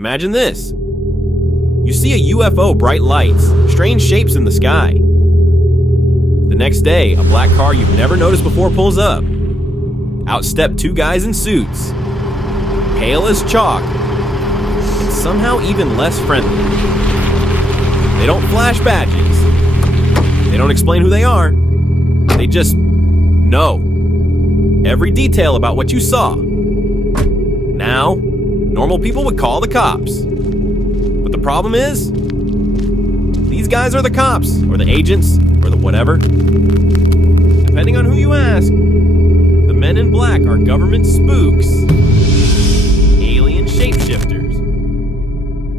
Imagine this. You see a UFO, bright lights, strange shapes in the sky. The next day, a black car you've never noticed before pulls up. Out step two guys in suits, pale as chalk, and somehow even less friendly. They don't flash badges. They don't explain who they are. They just know every detail about what you saw. Now, normal people would call the cops. But the problem is, these guys are the cops, or the agents, or the whatever. Depending on who you ask, the men in black are government spooks, alien shapeshifters,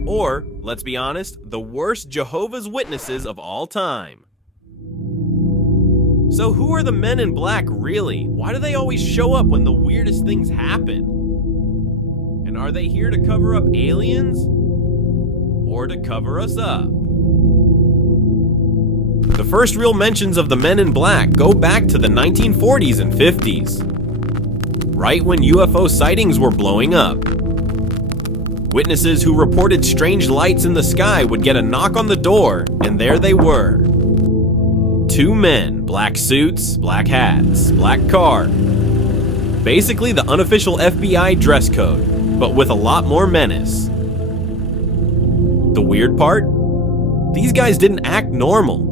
or, let's be honest, the worst Jehovah's Witnesses of all time. So who are the men in black really? Why do they always show up when the weirdest things happen? And are they here to cover up aliens? Or to cover us up? The first real mentions of the men in black go back to the 1940s and 50s, right when UFO sightings were blowing up. Witnesses who reported strange lights in the sky would get a knock on the door, and there they were. Two men, black suits, black hats, black car. Basically the unofficial FBI dress code, but with a lot more menace. The weird part? These guys didn't act normal.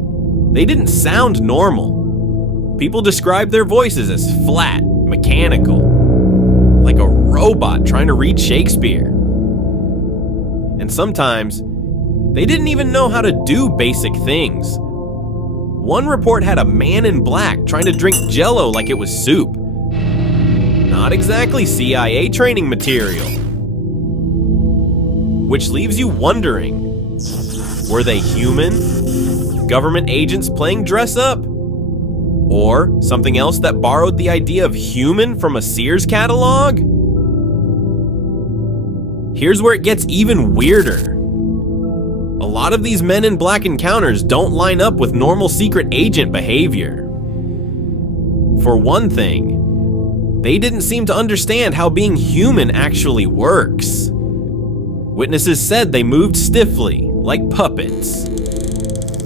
They didn't sound normal. People described their voices as flat, mechanical, like a robot trying to read Shakespeare. And sometimes, they didn't even know how to do basic things. One report had a man in black trying to drink Jell-O like it was soup. Not exactly CIA training material. Which leaves you wondering, were they human? Government agents playing dress up? Or something else that borrowed the idea of human from a Sears catalog? Here's where it gets even weirder. A lot of these men in black encounters don't line up with normal secret agent behavior. For one thing, they didn't seem to understand how being human actually works. Witnesses said they moved stiffly, like puppets.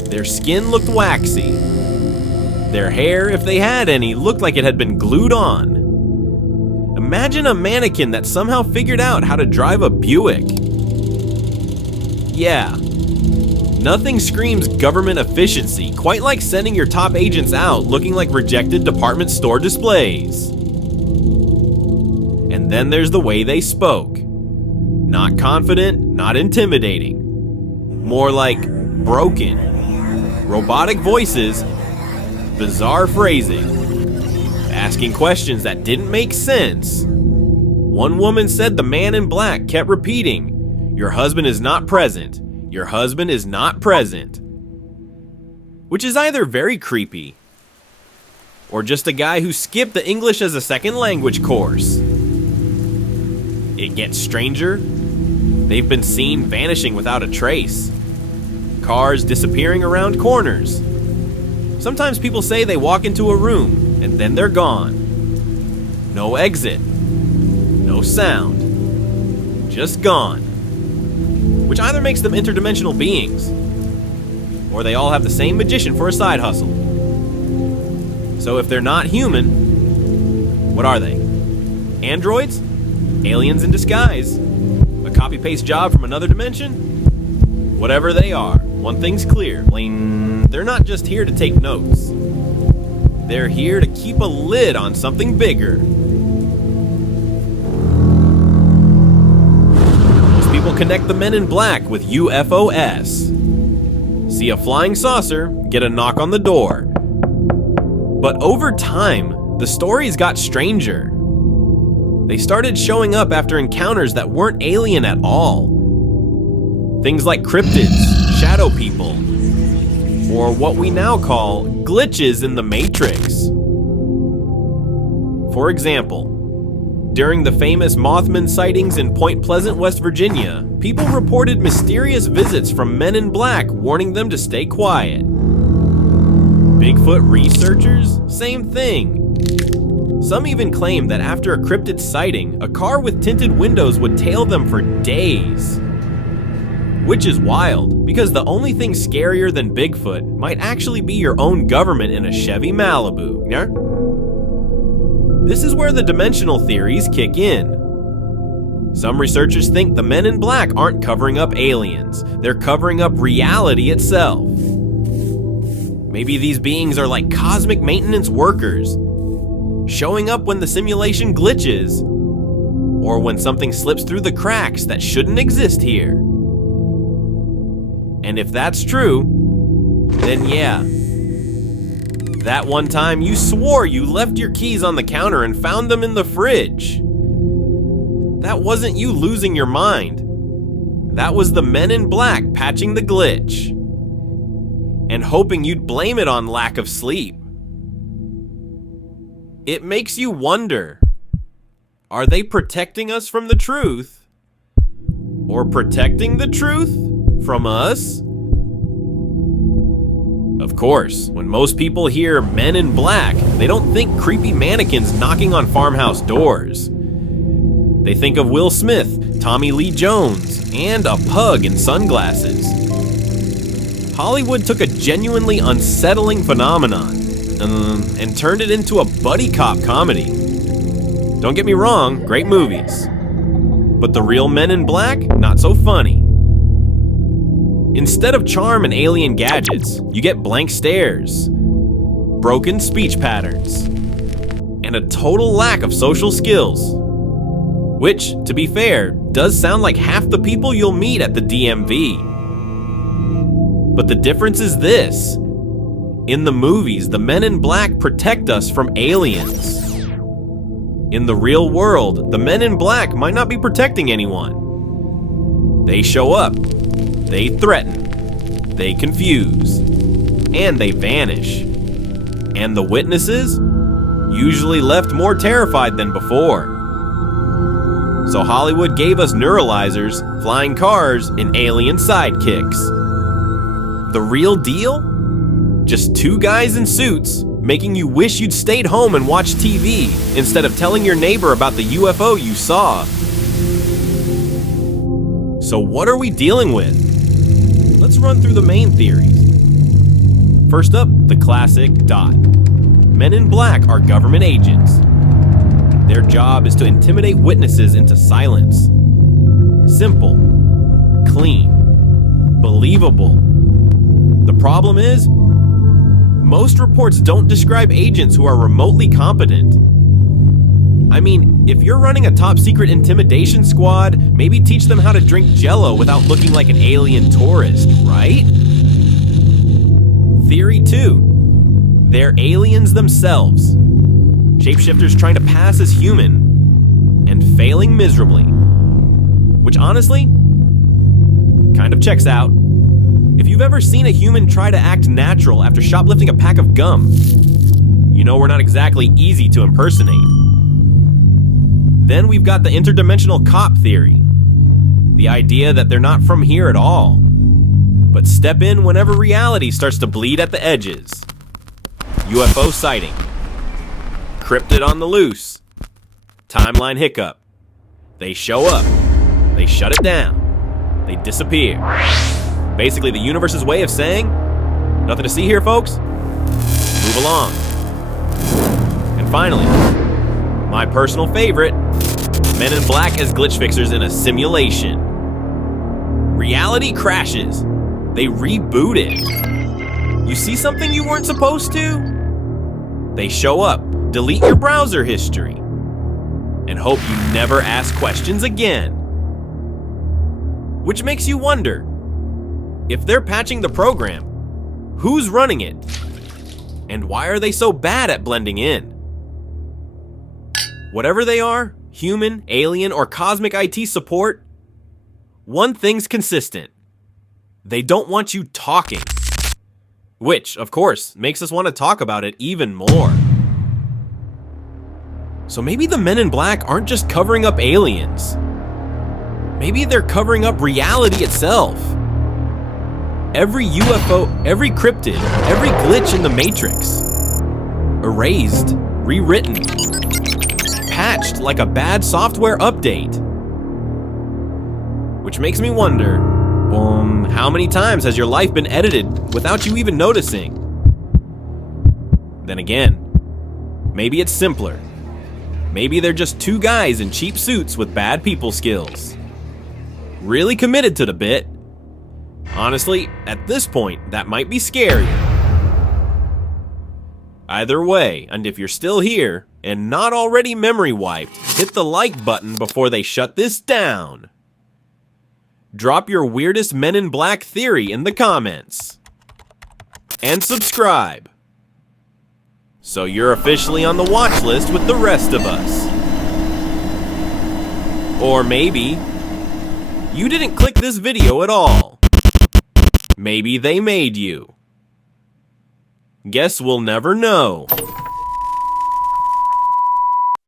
Their skin looked waxy. Their hair, if they had any, looked like it had been glued on. Imagine a mannequin that somehow figured out how to drive a Buick. Yeah, nothing screams government efficiency quite like sending your top agents out looking like rejected department store displays. And then there's the way they spoke. Not confident, not intimidating. More like broken. Robotic voices, bizarre phrasing, asking questions that didn't make sense. One woman said the man in black kept repeating, "Your husband is not present. Your husband is not present." Which is either very creepy, or just a guy who skipped the English as a second language course. It gets stranger. They've been seen vanishing without a trace. Cars disappearing around corners. Sometimes people say they walk into a room and then they're gone. No exit. No sound. Just gone. Which either makes them interdimensional beings, or they all have the same magician for a side hustle. So if they're not human, what are they? Androids? Aliens in disguise? A copy-paste job from another dimension? Whatever they are, one thing's clear. They're not just here to take notes. They're here to keep a lid on something bigger. Most people connect the men in black with UFOs. See a flying saucer, get a knock on the door. But over time, the stories got stranger. They started showing up after encounters that weren't alien at all. Things like cryptids, shadow people, or what we now call glitches in the Matrix. For example, during the famous Mothman sightings in Point Pleasant, West Virginia, people reported mysterious visits from men in black warning them to stay quiet. Bigfoot researchers? Same thing. Some even claim that after a cryptid sighting, a car with tinted windows would tail them for days, Which is wild, because the only thing scarier than Bigfoot might actually be your own government in a Chevy Malibu. Yeah? This is where the dimensional theories kick in. Some researchers think the men in black aren't covering up aliens, they're covering up reality itself. Maybe these beings are like cosmic maintenance workers, showing up when the simulation glitches, or when something slips through the cracks that shouldn't exist here. And if that's true, then yeah. That one time you swore you left your keys on the counter and found them in the fridge. That wasn't you losing your mind. That was the men in black patching the glitch and hoping you'd blame it on lack of sleep. It makes you wonder, are they protecting us from the truth? Or protecting the truth from us? Of course, when most people hear men in black, they don't think creepy mannequins knocking on farmhouse doors. They think of Will Smith, Tommy Lee Jones, and a pug in sunglasses. Hollywood took a genuinely unsettling phenomenon and turned it into a buddy cop comedy. Don't get me wrong, great movies. But the real Men in Black, not so funny. Instead of charm and alien gadgets, you get blank stares, broken speech patterns, and a total lack of social skills. Which, to be fair, does sound like half the people you'll meet at the DMV. But the difference is this. In the movies, the Men in Black protect us from aliens. In the real world, the Men in Black might not be protecting anyone. They show up, they threaten, they confuse, and they vanish. And the witnesses? Usually left more terrified than before. So Hollywood gave us neuralizers, flying cars, and alien sidekicks. The real deal? Just two guys in suits, making you wish you'd stayed home and watched TV instead of telling your neighbor about the UFO you saw. So what are we dealing with? Let's run through the main theories. First up, the classic DOT. Men in Black are government agents. Their job is to intimidate witnesses into silence. Simple, clean, believable. The problem is, most reports don't describe agents who are remotely competent. I mean, if you're running a top-secret intimidation squad, maybe teach them how to drink Jell-O without looking like an alien tourist, right? Theory 2. They're aliens themselves. Shapeshifters trying to pass as human and failing miserably. Which honestly, kind of checks out. If you've ever seen a human try to act natural after shoplifting a pack of gum, you know we're not exactly easy to impersonate. Then we've got the interdimensional cop theory. The idea that they're not from here at all, but step in whenever reality starts to bleed at the edges. UFO sighting. Cryptid on the loose. Timeline hiccup. They show up. They shut it down. They disappear. Basically the universe's way of saying, nothing to see here, folks. Move along. And finally, my personal favorite, Men in Black as glitch fixers in a simulation. Reality crashes. They reboot it. You see something you weren't supposed to? They show up, delete your browser history, and hope you never ask questions again. Which makes you wonder, if they're patching the program, who's running it? And why are they so bad at blending in? Whatever they are, human, alien, or cosmic IT support, one thing's consistent. They don't want you talking. Which, of course, makes us want to talk about it even more. So maybe the Men in Black aren't just covering up aliens. Maybe they're covering up reality itself. Every UFO, every cryptid, every glitch in the Matrix. Erased, rewritten, patched like a bad software update. Which makes me wonder, How many times has your life been edited without you even noticing? Then again, maybe it's simpler. Maybe they're just two guys in cheap suits with bad people skills. Really committed to the bit. Honestly, at this point, that might be scary. Either way, and if you're still here and not already memory wiped, hit the like button before they shut this down. Drop your weirdest Men in Black theory in the comments. And subscribe. So you're officially on the watch list with the rest of us. Or maybe you didn't click this video at all. Maybe they made you. Guess we'll never know.